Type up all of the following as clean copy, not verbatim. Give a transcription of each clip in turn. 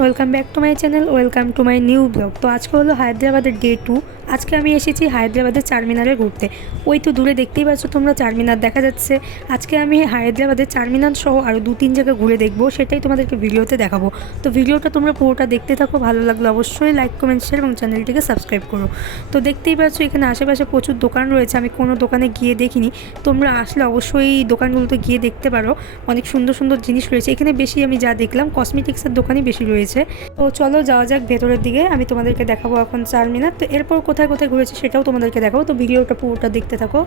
Welcome back to my channel, welcome to my new blog. তো আজকে হলো হায়দ্রাবাদের ডে 2। আজকে আমি এসেছি হায়দ্রাবাদের চারমিনারে ঘুরতে। ওই তো দূরে দেখতেই পাচ্ছ তোমরা, চারমিনার দেখা যাচ্ছে। আজকে আমি হায়দ্রাবাদের চারমিনার সহ আরও 2-3 জায়গা ঘুরে দেখবো, সেটাই তোমাদেরকে ভিডিওতে দেখাবো। তো ভিডিওটা তোমরা পুরোটা দেখতে থাকো, ভালো লাগলে অবশ্যই লাইক, কমেন্ট, শেয়ার এবং চ্যানেলটিকে সাবস্ক্রাইব করো। তো দেখতেই পাচ্ছ এখানে আশেপাশে প্রচুর দোকান রয়েছে। আমি কোনো দোকানে গিয়ে দেখিনি, তোমরা আসলে অবশ্যই দোকানগুলোতে গিয়ে দেখতে পারো। অনেক সুন্দর সুন্দর জিনিস রয়েছে এখানে। বেশি আমি যা দেখলাম কসমেটিক্সের দোকানই বেশি রয়েছে। তো চলো যাওয়া যাক ভেতরের দিকে, আমি তোমাদেরকে দেখাবো এখন চারমিনার। তো এরপর কোথায় কোথায় ঘুরেছি সেটাও তোমাদেরকে দেখাবো। তো ভিডিওটা পুরোটা দেখতে থাকো।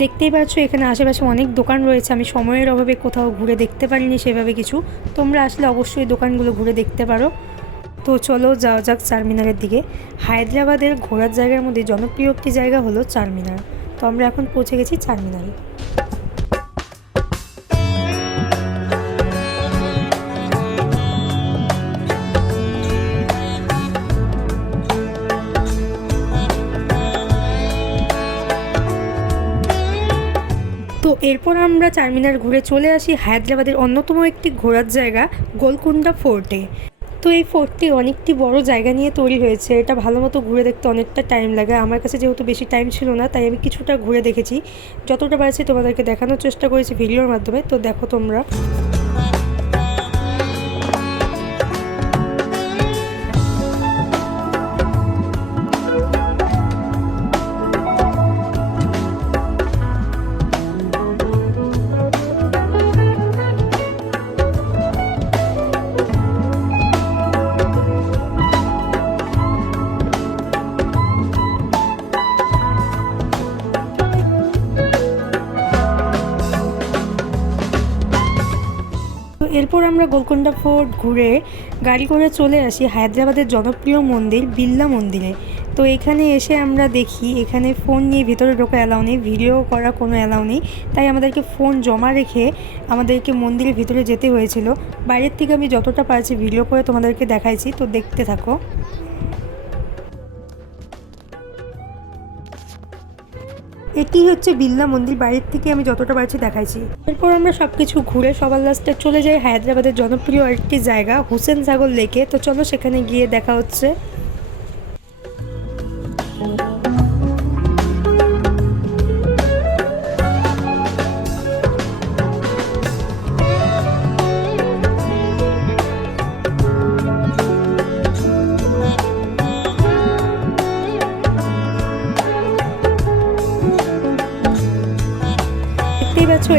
দেখতেই পাচ্ছ এখানে আশেপাশে অনেক দোকান রয়েছে। আমি সময়ের অভাবে কোথাও ঘুরে দেখতে পারিনি সেভাবে কিছু। তোমরা আসলে অবশ্যই দোকানগুলো ঘুরে দেখতে পারো। তো চলো যাওয়া যাক চারমিনারের দিকে। হায়দ্রাবাদের ঘোরার জায়গার মধ্যে জনপ্রিয় একটি জায়গা হলো চারমিনার। তো আমরা এখন পৌঁছে গেছি চারমিনারে। তো এরপর আমরা চারমিনার ঘুরে চলে আসি হায়দ্রাবাদের অন্যতম একটি ঘোরার জায়গা গোলকুন্ডা ফোর্টে। তো এই ফোর্টটি অনেকটি বড় জায়গা নিয়ে তৈরি হয়েছে। এটা ভালো মতো ঘুরে দেখতে অনেকটা টাইম লাগে। আমার কাছে যেহেতু বেশি টাইম ছিল না, তাই আমি কিছুটা ঘুরে দেখেছি। যতটা পারছি তোমাদেরকে দেখানোর চেষ্টা করেছি ভিডিওর মাধ্যমে। তো দেখো তোমরা। এরপর আমরা গোলকুন্ডা ফোর্ট ঘুরে গাড়ি করে চলে আসি হায়দ্রাবাদের জনপ্রিয় মন্দির বিড়লা মন্দিরে। তো এখানে এসে আমরা দেখি এখানে ফোন নিয়ে ভিতরে ঢোকা অ্যালাউ নেই, ভিডিও করা কোনো অ্যালাউ নেই। তাই আমাদেরকে ফোন জমা রেখে আমাদেরকে মন্দিরের ভিতরে যেতে হয়েছিল। বাইরের থেকে আমি যতটা পারছি ভিডিও করে তোমাদেরকে দেখাইছি, তো দেখতে থাকো। এটি হচ্ছে বিড়লা মন্দির, বাইরের থেকে আমি যতটা পারছি দেখাইছি। এরপর আমরা সব কিছু ঘুরে সবার লাস্টে চলে যাই হায়দ্রাবাদের জনপ্রিয় আরেকটি জায়গা হুসেন সাগর লেকে। তো চলো সেখানে গিয়ে দেখা হচ্ছে।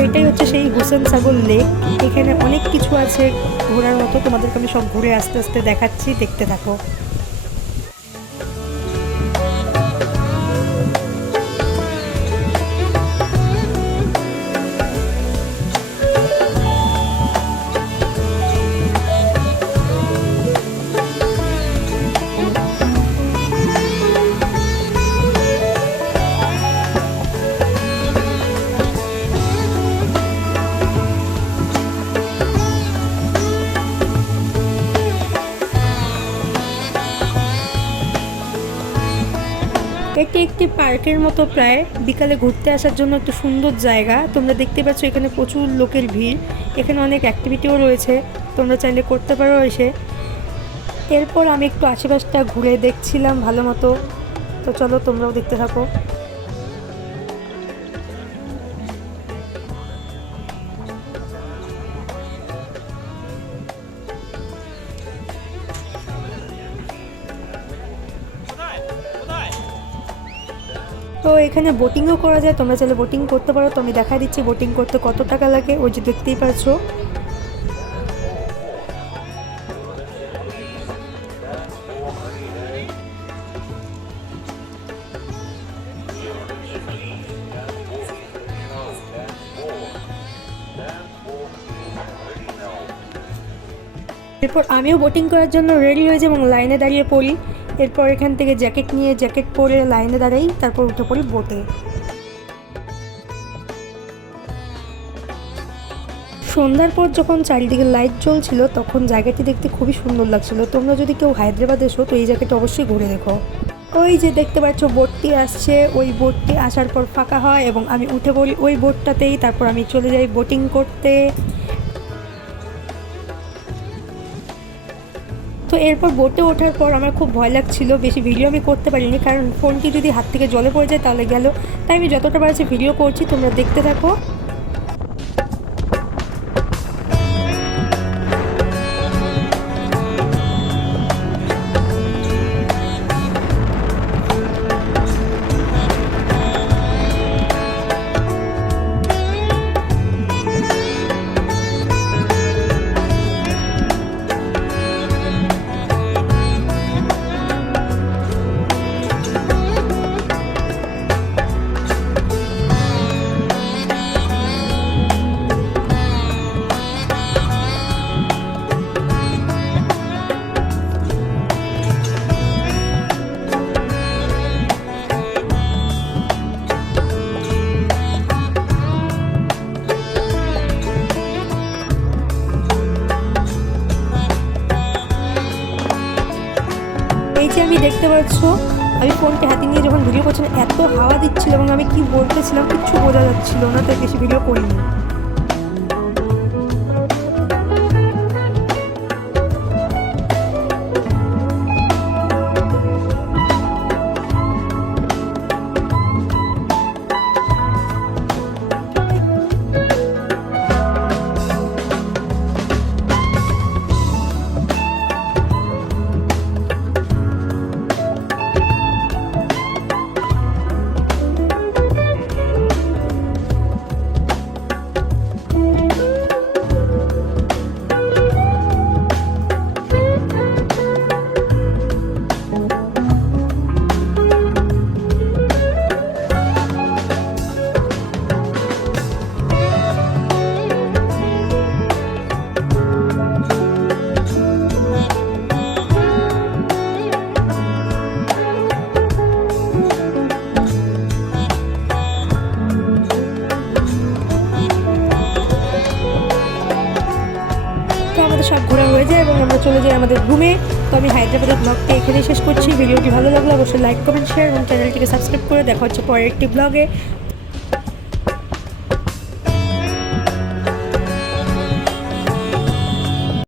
এটাই হচ্ছে সেই হুসেন সাগর লেক। এখানে অনেক কিছু আছে ঘোরার মতো, তোমাদেরকে আমি সব ঘুরে আস্তে আস্তে দেখাচ্ছি, দেখতে থাকো। এটি একটি পার্কের মতো, প্রায় বিকালে ঘুরতে আসার জন্য একটু সুন্দর জায়গা। তোমরা দেখতে পাচ্ছ এখানে প্রচুর লোকের ভিড়। এখানে অনেক অ্যাক্টিভিটিও রয়েছে, তোমরা চাইলে করতে পারো এসে। এরপর আমি একটু আশেপাশটা ঘুরে দেখছিলাম ভালো মতো। তো চলো তোমরাও দেখতে থাকো। তো এখানে বোটিংও করা যায়, তোমরা চাইলে বোটিং করতে পারো। তো আমি দেখা দিচ্ছি বোটিং করতে কত টাকা লাগে, ওই যে দেখতেই পাচ্ছো। এরপর আমিও বোটিং করার জন্য রেডি হয়ে যাই এবং লাইনে দাঁড়িয়ে পড়ি। এরপর এখান থেকে জ্যাকেট নিয়ে জ্যাকেট পরে লাইনে দাঁড়াই, তারপর উঠে পড়ি বোটে। সন্ধ্যার পর যখন চারিদিকে লাইট জ্বলছিল তখন জায়গাটি দেখতে খুবই সুন্দর লাগছিল। তোমরা যদি কেউ হায়দ্রাবাদ এসো তো এই জায়গাটা অবশ্যই ঘুরে দেখো। ওই যে দেখতে পাচ্ছ বোটটি আসছে, ওই বোটটি আসার পর ফাঁকা হয় এবং আমি উঠে পড়ি ওই বোটটাতেই। তারপর আমি চলে যাই বোটিং করতে। তো এরপর বোটে ওঠার পর আমার খুব ভয় লাগছিল, বেশি ভিডিও আমি করতে পারিনি, কারণ ফোনটি যদি হাত থেকে জলে পড়ে যায় তাহলে গেল। তাই আমি যতটা পারছি ভিডিও করছি, তোমরা দেখতে থাকো। এই যে আমি দেখতে পাচ্ছ, আমি ফোনকে হাতে নিয়ে যখন ভিডিও করছিলাম এত হাওয়া দিচ্ছিল এবং আমি কি বলতেছিলাম কিচ্ছু বোঝা যাচ্ছিল না, তাই বেশি ভিডিও করিনি। আমাদের সব ঘোরা হয়ে যায় এবং আমরা চলে যাই আমাদের রুমে। তো আমি হায়দ্রাবাদের ব্লগটা এখানেই শেষ করছি। ভিডিওটি ভালো লাগলে অবশ্যই লাইক কমেন্ট শেয়ার এবং চ্যানেলটিকে সাবস্ক্রাইব করে দেখা হচ্ছে পরের একটি ব্লগে।